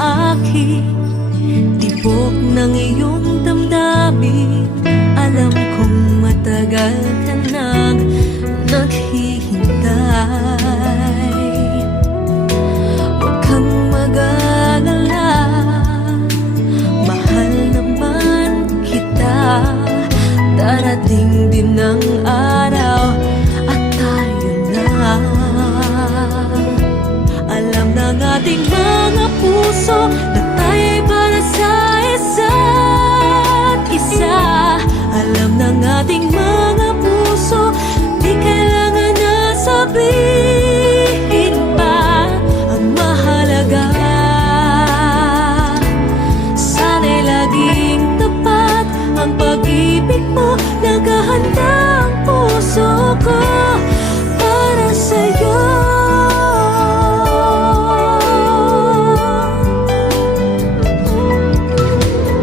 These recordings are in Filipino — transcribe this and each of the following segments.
aking tibok ng iyong damdamin. Alam kong matagal ka nang naghihintay. Huwag kang mag-alala, mahal naman kita. Darating din ang araw at tayo na. Alam ng ating mga puso na tayo'y para sa isa't isa. Alam ng ating mga puso, di kailangan na sabihin pa. Ang mahalaga, sana'y laging tapat ang pag-ibig mo. Naghahanda ang puso ko para sa'yo.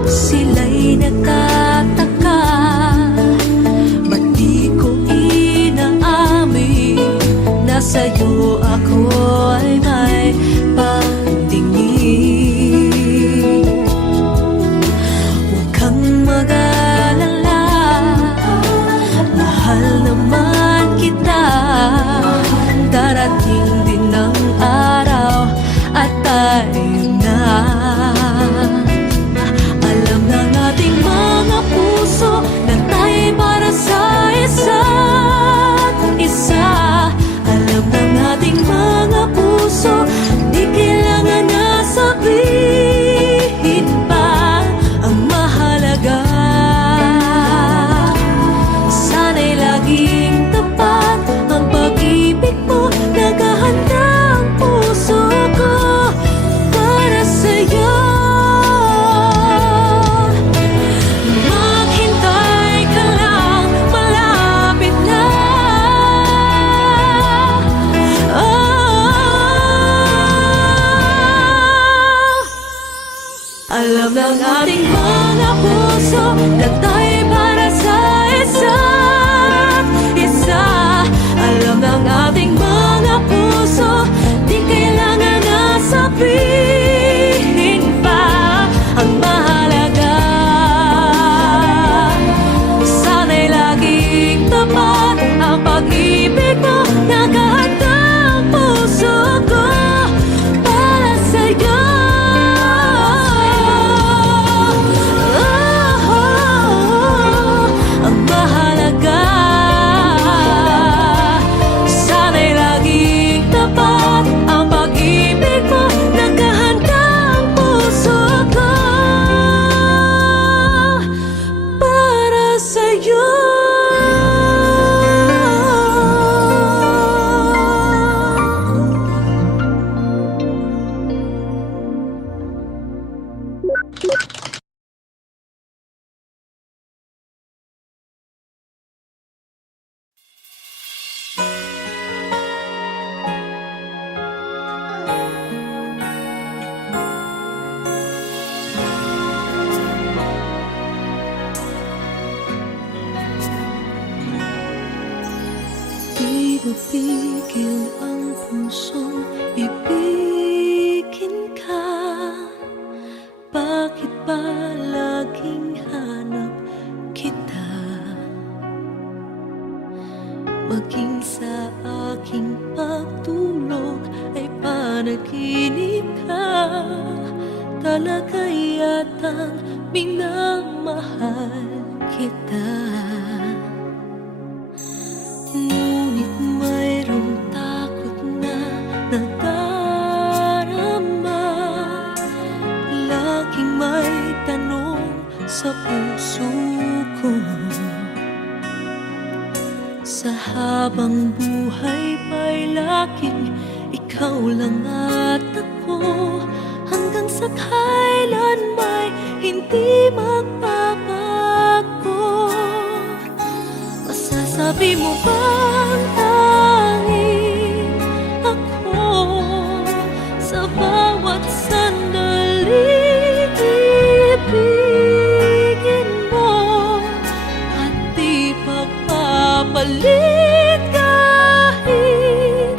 Sila'y nagtataka, ba't di ko inaamin na sa'yo ako ay may pagtingin. Huwag kang mag-alala, mahal naman kita. Darating din ang araw at tayo na. Alam ng ating mga puso na tayo'y para sa isa't isa. Alam ng ating mga puso, di kailangan na sabihin pa. Ang mahalaga, sana'y laging tapat ang pag-ibig mo. Naghahanda ang puso ko para sa'yo. Maghintay ka lang, malapit na. Alam ng ating mga puso na tayo'y para sa isa't isa. Alam ng ating mga puso, di kailangan na sabihin pa. Ang mahalaga, sana'y laging tapat ang pag-ibig mo. Naghahanda ang puso ko para sa'yo. Ang mahalaga, sana'y laging tapat ang pag-ibig mo. Naghahanda ang puso ko para sa'yo. Di mapigil ang pusong ibigin ka. Bakit ba laging hanap kita? Maging sa aking pagtulog ay panaginip ka. Talaga yatang minamahal kita. Ngunit mayroong takot na nadarama. Laging may tanong sa puso ko. Sa habang buhay pa'y laging ikaw lang at ako. Hanggang sa kailan may hindi magbabago. Masasabi mo bang tanging ako sa bawat sandali ibigin mo at di pagpapalit kahit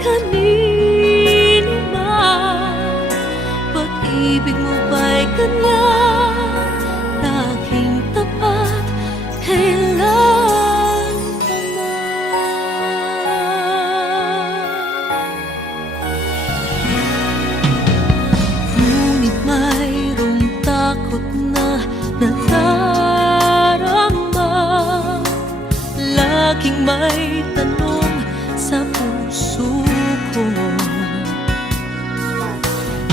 kanino man? Pag may tanong sa puso ko.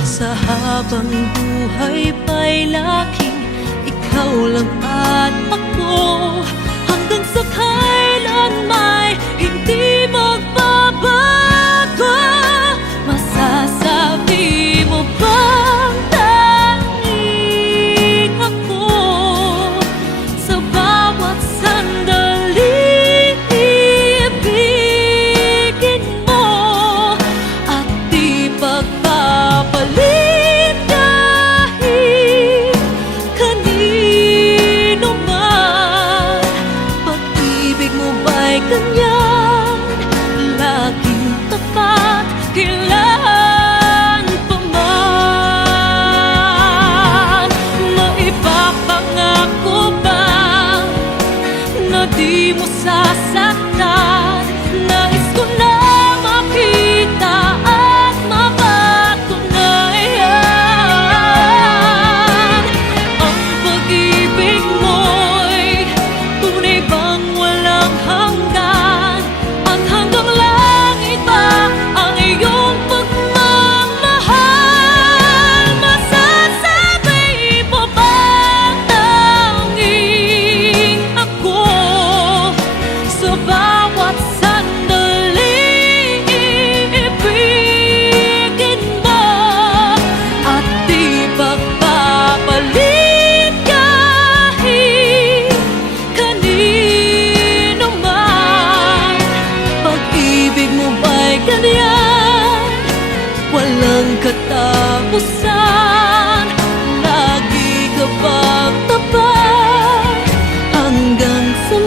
Sa habang buhay pa'y laking ikaw lang at ako, hanggang sa kailan may hindi magbabago. Masasabi mo bang tanging ako sa bawat sandali ibigin mo at di pagpapalit kahit kanino man? Pag-ibig mo ba'y ganyan, laging tapat kailan pa man? Maipapangako ba na di mo sasaktan? Nais ko na makita at mapatunayan ang pag-ibig mo'y tunay bang walang hanggan, at hanggang langit ba ang iyong pagmamahal? Masasabi mo bang tanging ako sa bawat sandali ibigin mo at di pagpapalit kahit kanino man? Pag-ibig mo ba'y ganyan, walang katapusan? Lagi ka bang tapat hanggang sa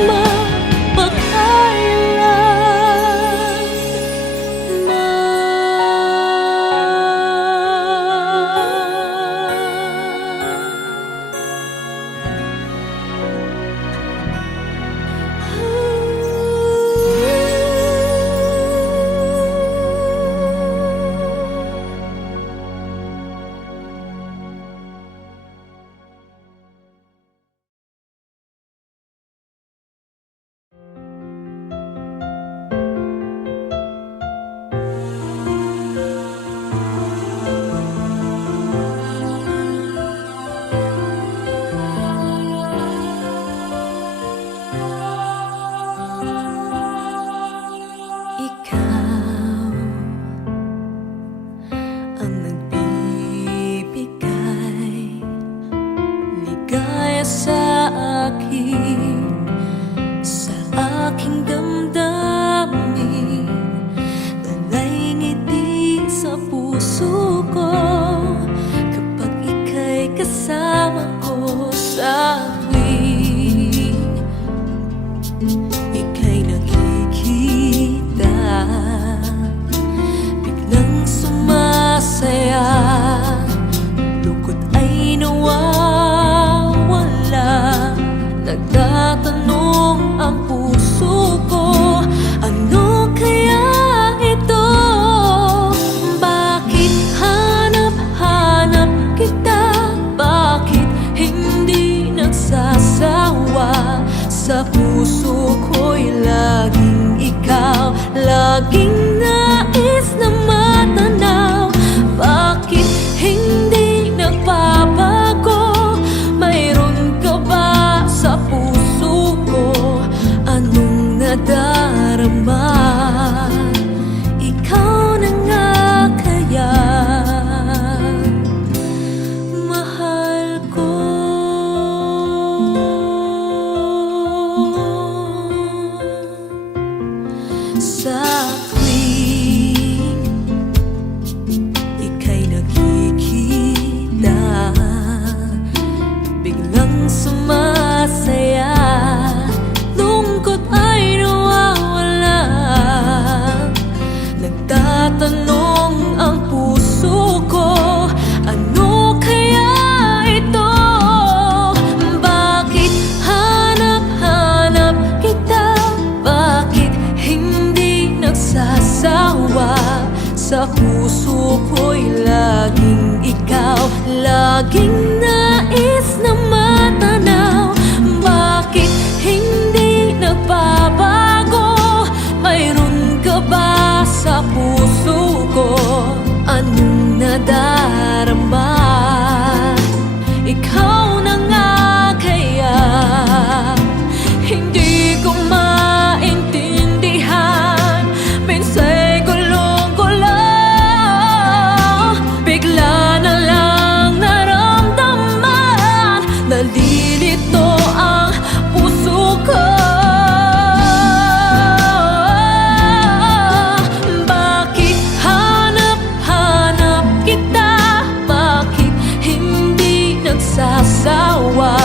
ikaw ang nagbibigay ligaya sa akin, sa aking damdamin, talay ngiti sa puso ko kapag ika'y kasama ko sa tuwing ika'y nakikita. Biglang sumasaya, lungkot ay nawawala. Nagtatanong ang puso ko, ano kaya ito? Bakit hanap-hanap kita? Bakit hindi nagsasawa? Sa puso ko'y laging ikaw, laging nais na matanaw. Bakit hindi nagbabago? Mayroon ka ba sa puso ko? Anong nadarama? Ikaw na nga kaya mahal ko. Sa tuwing ika'y nakikita, biglang sumasaya, lungkot ay nawawala. Nagtatanong ang puso ko, ano kaya ito? Bakit hanap-hanap kita? Bakit hindi nagsasawa? Sa puso ko'y laging ikaw, laging nais na matanaw. Bakit hindi nagbabago? nadarama. Ikaw na nga kaya hindi ko maintindihan. Minsa'y gulong-gulang, bigla na lang naramdaman. Nalilito ang puso ko. Bakit hanap-hanap kita? Bakit hindi nagsasawa?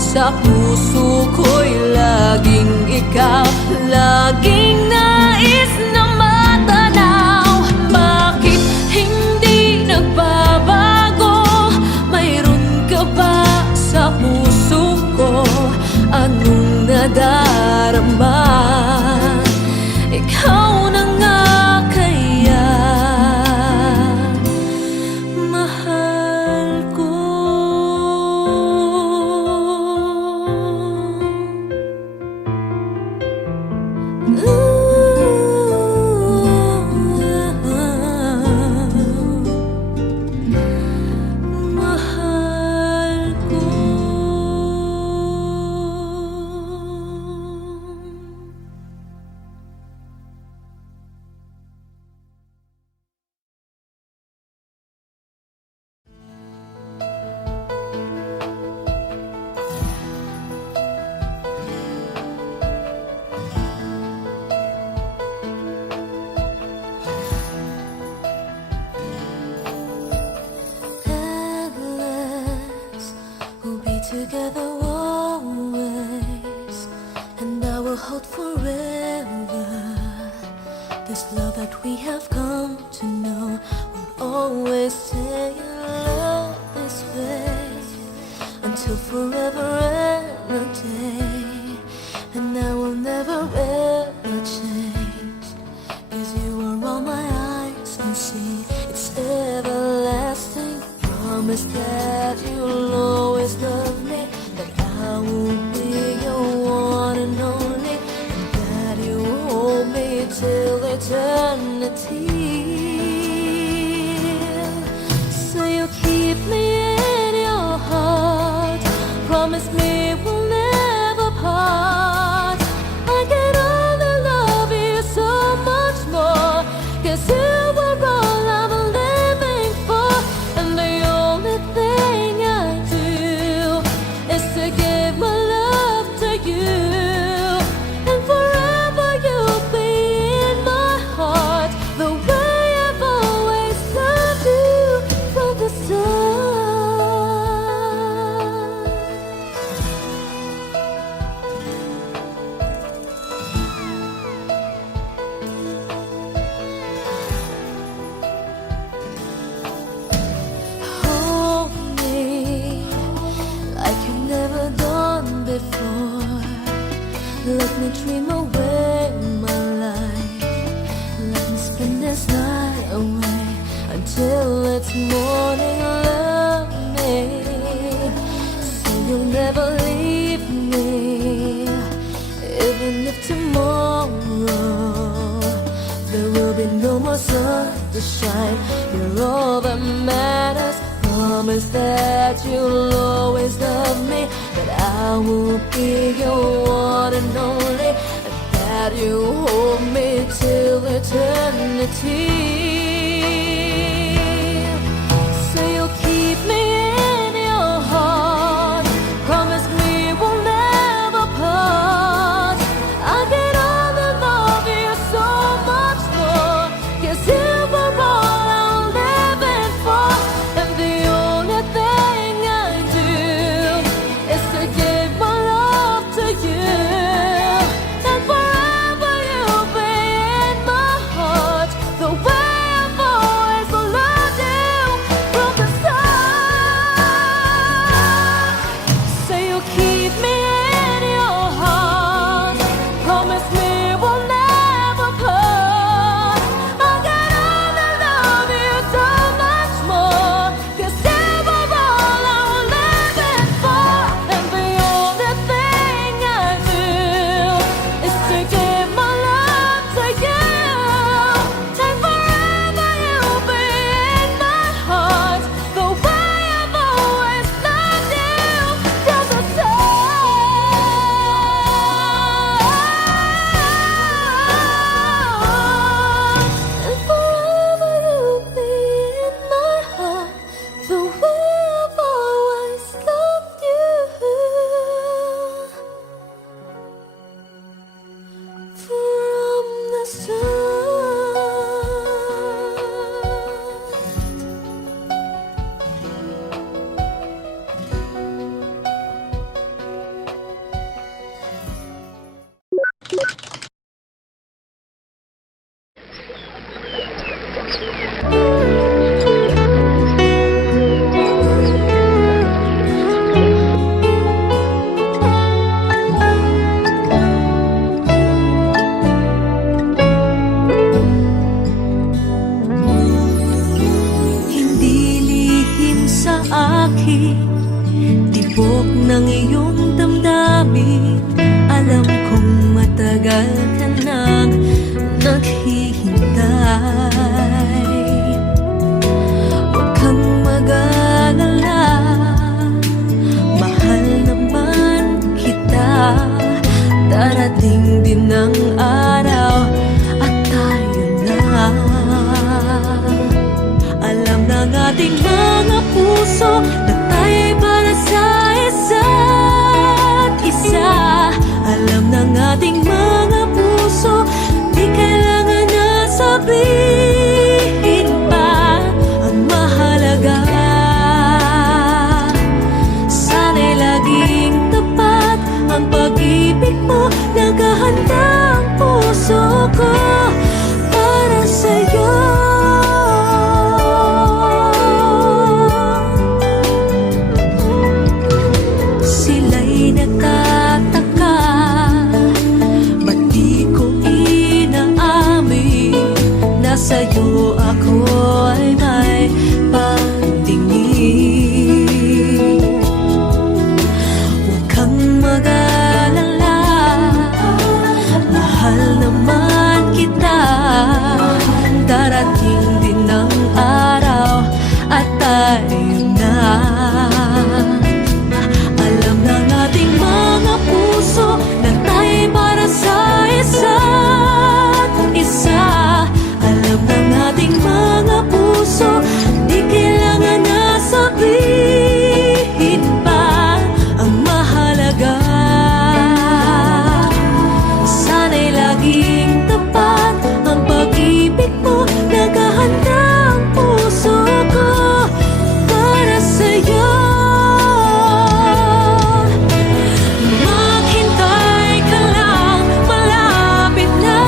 Sa puso ko'y laging ikaw, laging nais na matanaw. Bakit hindi nagbabago? Mayroon ka ba sa puso ko? Anong nadarama? Ikaw na nga kaya mahal ko. Mahal ko. Endless, we'll be together always, and I will hold forever. This love that we have come to know will always stay in love this way until forever and a day. And I will never ever change, 'cause you are all my eyes can see. It's everlasting. Promise that you'll always love me, that I will be your one and only, and that you hold me till eternity. So you keep me in your heart. Promise me we'll never part. I can only love you so much more, 'cause you are all I'm living for. And the only thing I do is to give my love to you. And forever you'll be in my heart, the way I've always loved you from the start. Hold me like you've never done before. Let me dream away my life. Let me spend this night away until it's morning. Love me so you'll never leave me, even if tomorrow there will be no more sun to shine. You're all that matters. Promise that you'll always love me, that I will be your one and only, and that you hold me till eternity. So you'll keep me in your heart. Promise me we'll never part. I can only love you so much more, 'cause you were all I'm living for. And the only thing I do is to give my love to you. And forever you'll be in my heart, the way aking tibok ng iyong damdamin. Alam kong matagal ka nang naghihintay. Huwag kang mag-alala, mahal naman kita. Darating din ang araw at tayo na. Alam ng ating mga puso na tayo'y para sa isa't isa. Alam ng ating mga puso, di kailangan na sabihin pa. Ang mahalaga, sana'y laging tapat ang pag-ibig mo. Naghahanda ang puso ko para sa'yo. Sila'y nagtataka, ba't di ko inaamin na sa'yo ako ay may pagtingin. Huwag kang mag-alala, mahal naman kita. Darating din ang araw at tayo na. Alam ng ating mga puso na tayo'y para sa isa't isa. Alam ng ating mga puso, di kailangan na sabihin pa. Ang mahalaga, sana'y laging tapat ang pag-ibig mo. Naghahanda ang puso ko para sa'yo. Maghintay ka lang, malapit na.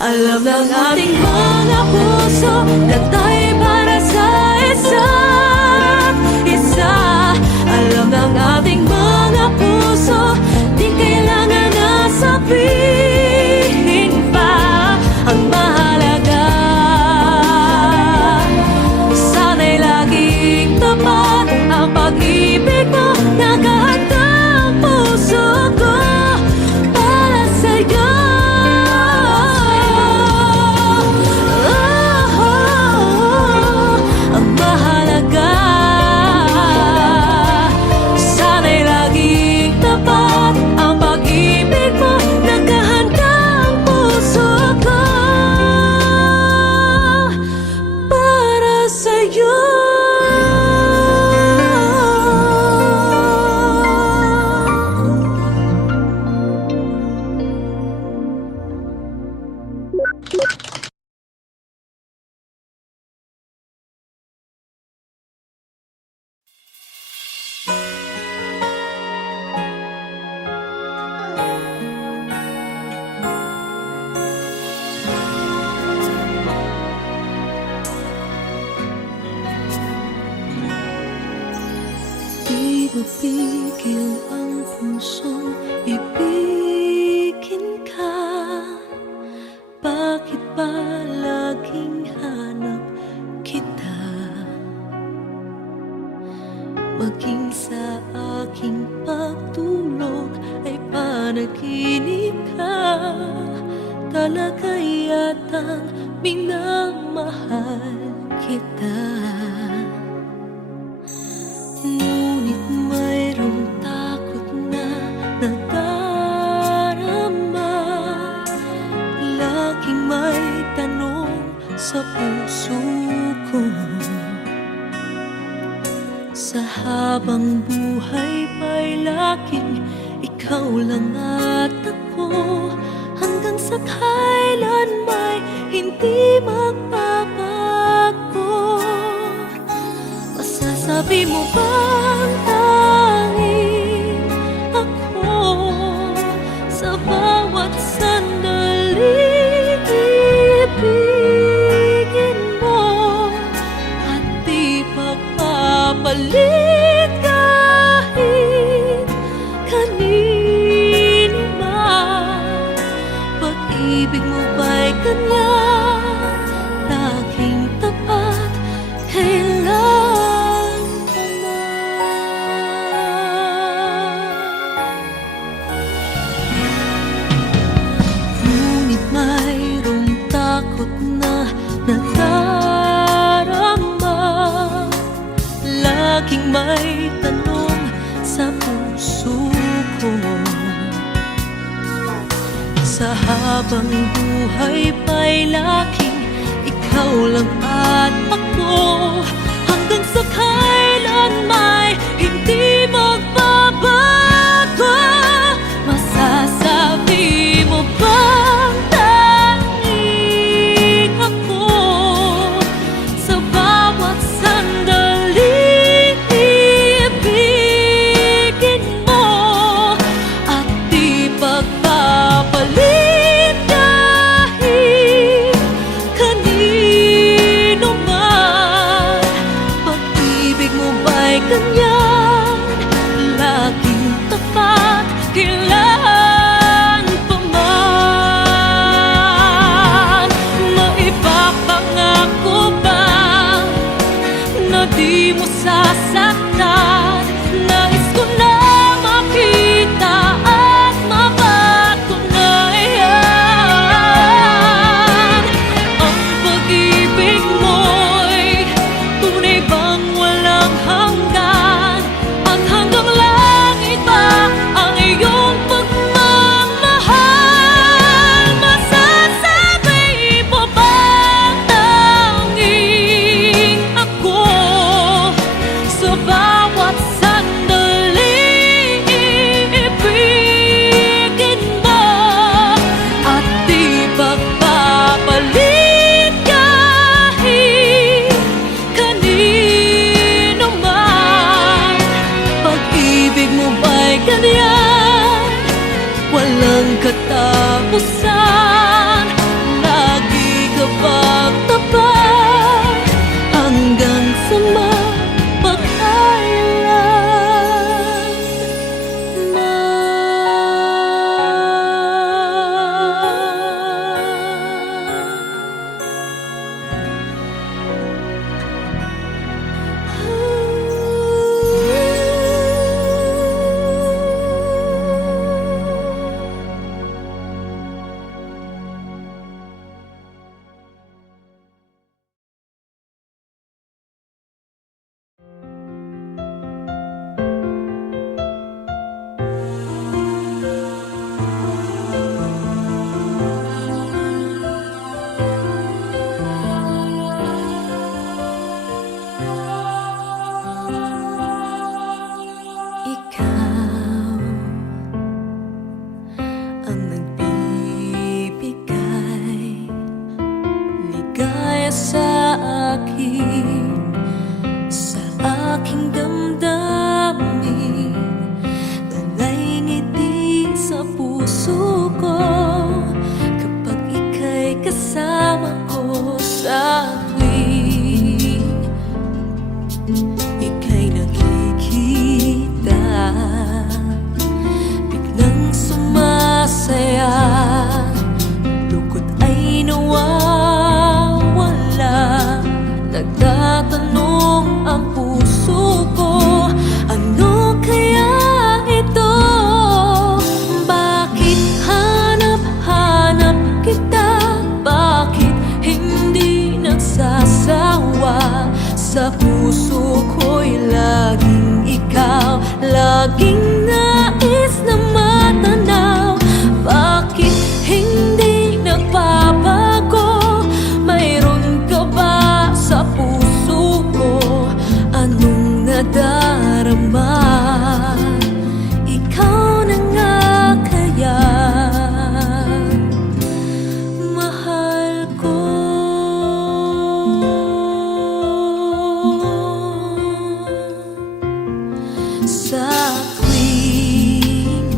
Alam ng ating mga puso na tayo'y para sa isa't isa. Alam ng ating mga puso, di kailangan na sabihin pa. Ang mahalaga, sana'y laging tapat ang pag-ibig mo. Naghahanda ang puso ko para sa'yo. Ang mahalaga, sana'y laging tapat ang pag-ibig mo. Naghahanda ang puso ko para sa'yo. Di mapigil ang pusong ibigin ka. Bakit ba laging hanap kita? Maging sa aking pagtulog ay panaginip ka. Talaga yatang minamahal kita. Ngunit mayroong takot na nadarama. Laging may tanong sa puso ko. Sa habang buhay ba'y laging ikaw lang at ako? Hanggang sa kailan may hindi magbabago? Masasabi mo bang tanging ako sa bawat sandali ibigin mo at di pagpapalit kahit kanino man? Pag Sa habang buhay pa'y laking ikaw lang at ako, hanggang sa kailan may hindi magbabago. Masasabi mo bang tanging ako sa bawat sandali ibigin mo at di pagpapalit kahit kanino man? Pag-ibig mo ba'y ganyan, laging tapat kailan pa man? Maipapangako ba na di mo sasaktan? Nais ko na makita at mapatunayan ang pag-ibig mo'y tunay bang walang hanggan, at hanggang langit ba ang iyong pagmamahal? Masasabi mo bang tanging ako sa bawat sandali ibigin mo at di pagpapalit kahit kanino man? Pag-ibig mo ba'y ganyan, walang katapusan? Lagi ka bang tapat hanggang sa ikaw ang nagbibigay ligaya sa akin, sa aking damdamin, talay ngiti sa puso ko kapag ika'y kasama ko sa tuwing ika'y nakikita. Biglang sumasaya, lungkot ay nawawala. Nagtatanong ang puso ko, ano kaya ito? Bakit hanap-hanap kita? Bakit hindi nagsasawa? Sa puso ko'y laging ikaw, laging nais na matanaw. Bakit hindi nagbabago? Mayroon ka ba sa puso ko? Anong nadarama? Ikaw na nga kaya mahal ko. Sa tuwing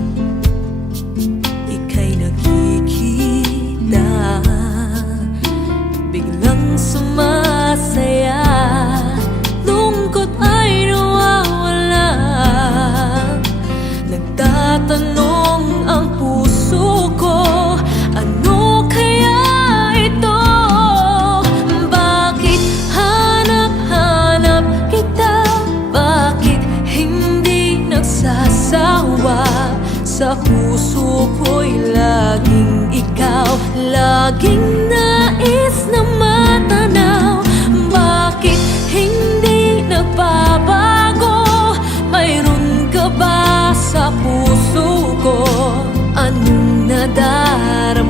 ika'y nakikita, biglang sumasaya, lungkot ay nawawala. Nagtatanong ang puso ko, ano kaya ito? Bakit hanap-hanap kita? Bakit hindi nagsasawa? Sa puso ko'y laging ikaw, laging nais na matanaw. Bakit hindi nagbabago? Mayroon ka ba sa puso ko? Anong nadarama?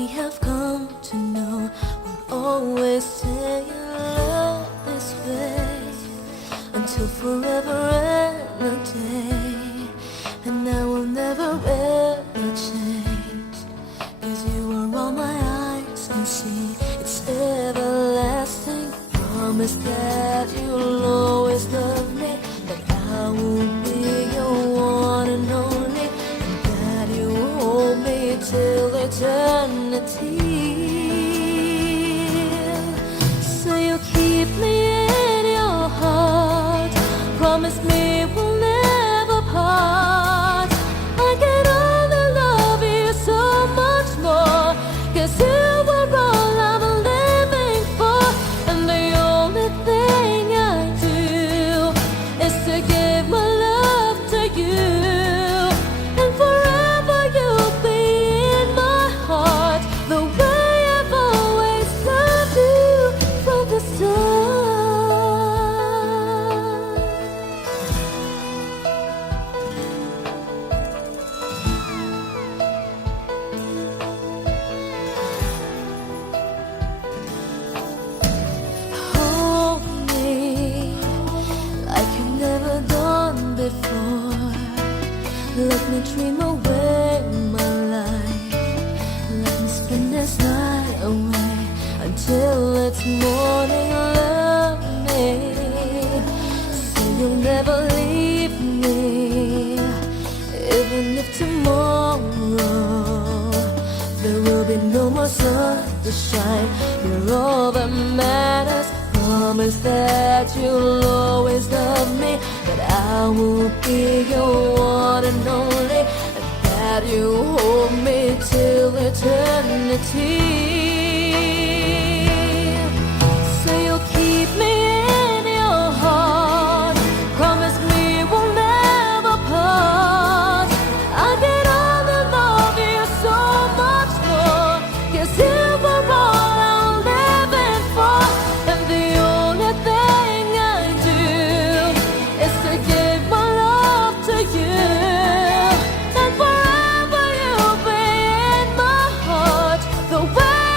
we have come to know will always stay in love this way until forever and a day. And I will never ever change, 'cause you are all my eyes can see. It's everlasting. Promise that you'll always love me, that I will be your one and only, and that you will hold me till eternity. So you keep me in your heart. Promise me we'll never part. I can only love you so much more, 'cause you are all I'm living for. And the only thing I do is to give my love to you. And forever you'll be in my heart, the way I've always loved you from the start. Hold me like you've never done before. Let me dream away my life. Let me spend this night away until it's morning. Love me, say you'll never leave me, even if tomorrow there will be no more sun to shine. You're all that matters. Promise that you'll always love me, that I will be your one and only, and that you hold me till eternity. So you'll keep me in your heart. Promise me we'll never part. I can only love you so much more, 'cause you are all I'm living for. And the only thing I do is to give my love to you. And forever you'll be in my heart, the way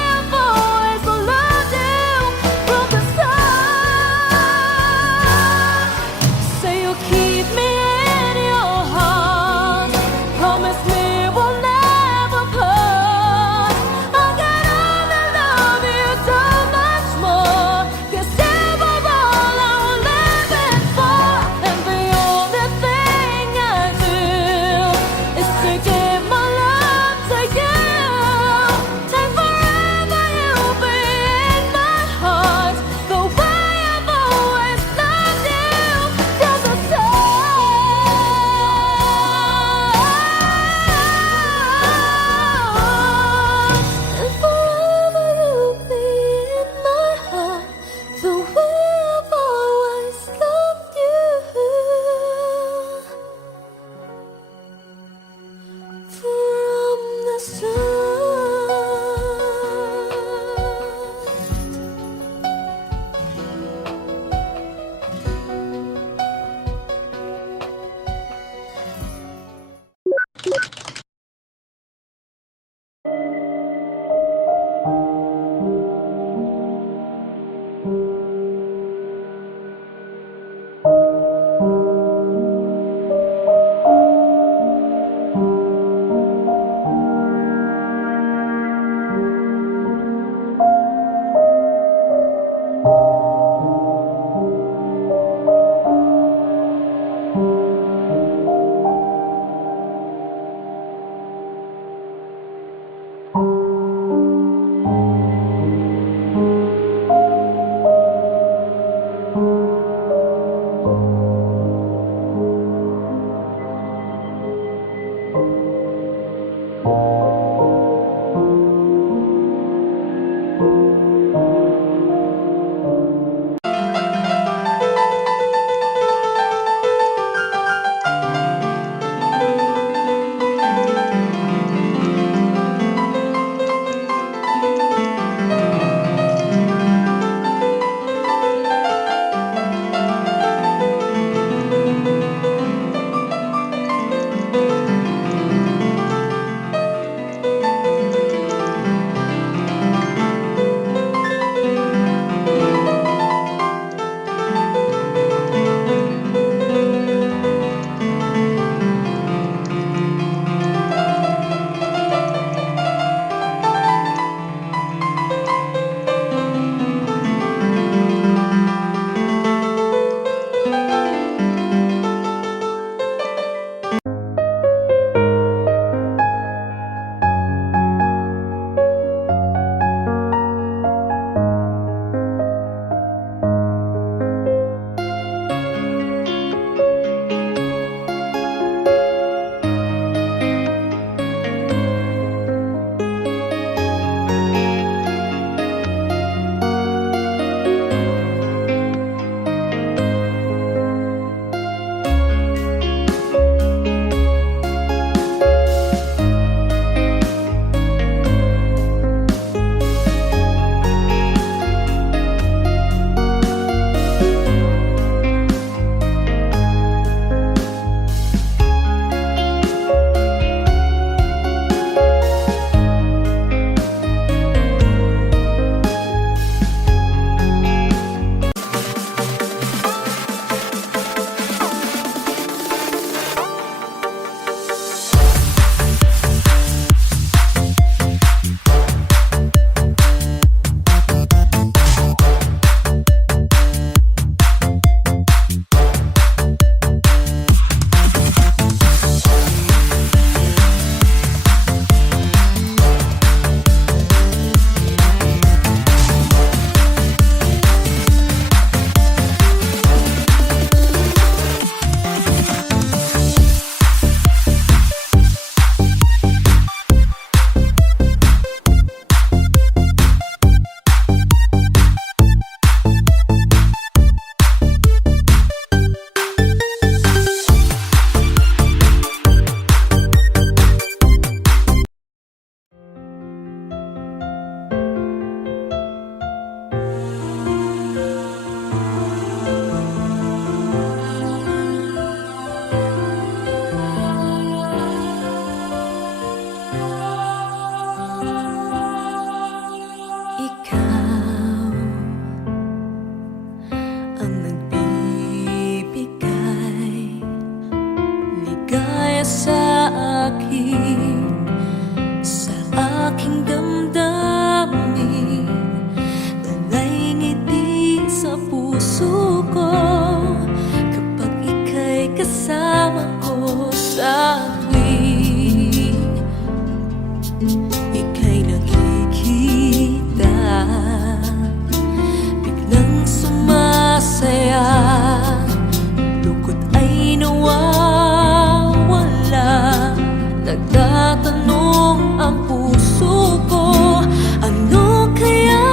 Nagtatanong ang puso ko, ano kaya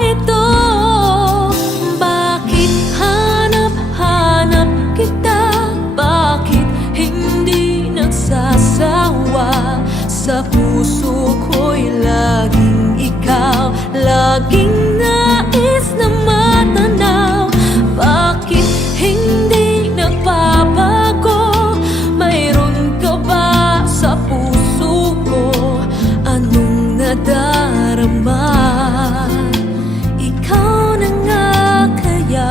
ito? Bakit hanap-hanap kita? Bakit hindi nagsasawa? Sa puso ko'y laging ikaw, laging nais na matanaw. Bakit hindi nagbabago? Mayroon ka ba sa puso ko? Anong nadarama? Ikaw na nga kaya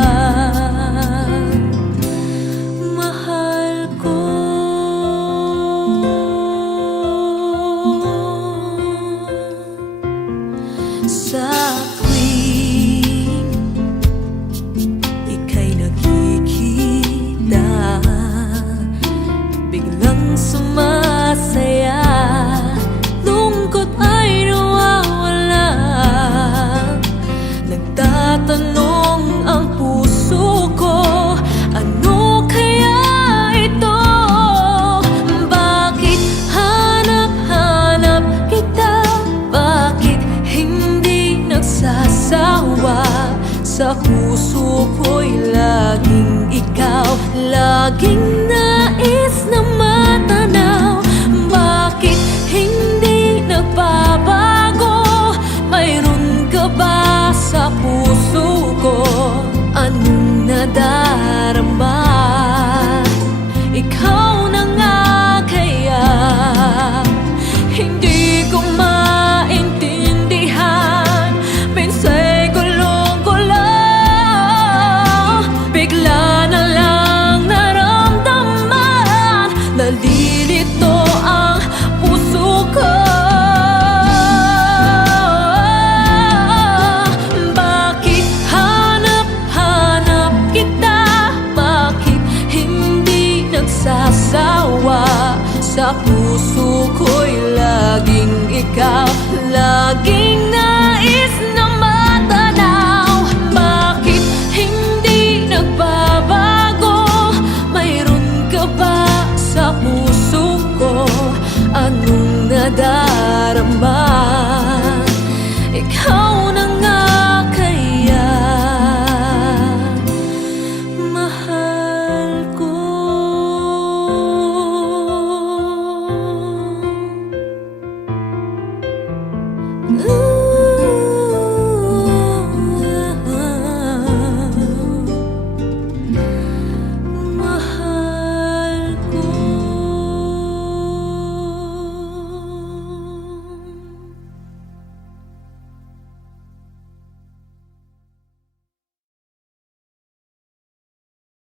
mahal ko. Sa tuwing ika'y nakikita, biglang sumasaya, lungkot ay nawawala. Nagtatanong ang puso ko, ano kaya ito? Bakit hanap-hanap kita? Bakit hindi nagsasawa? Sa puso ko'y laging ikaw, laging nais na matanaw. Bakit hindi nagbabago? Mayroon ka ba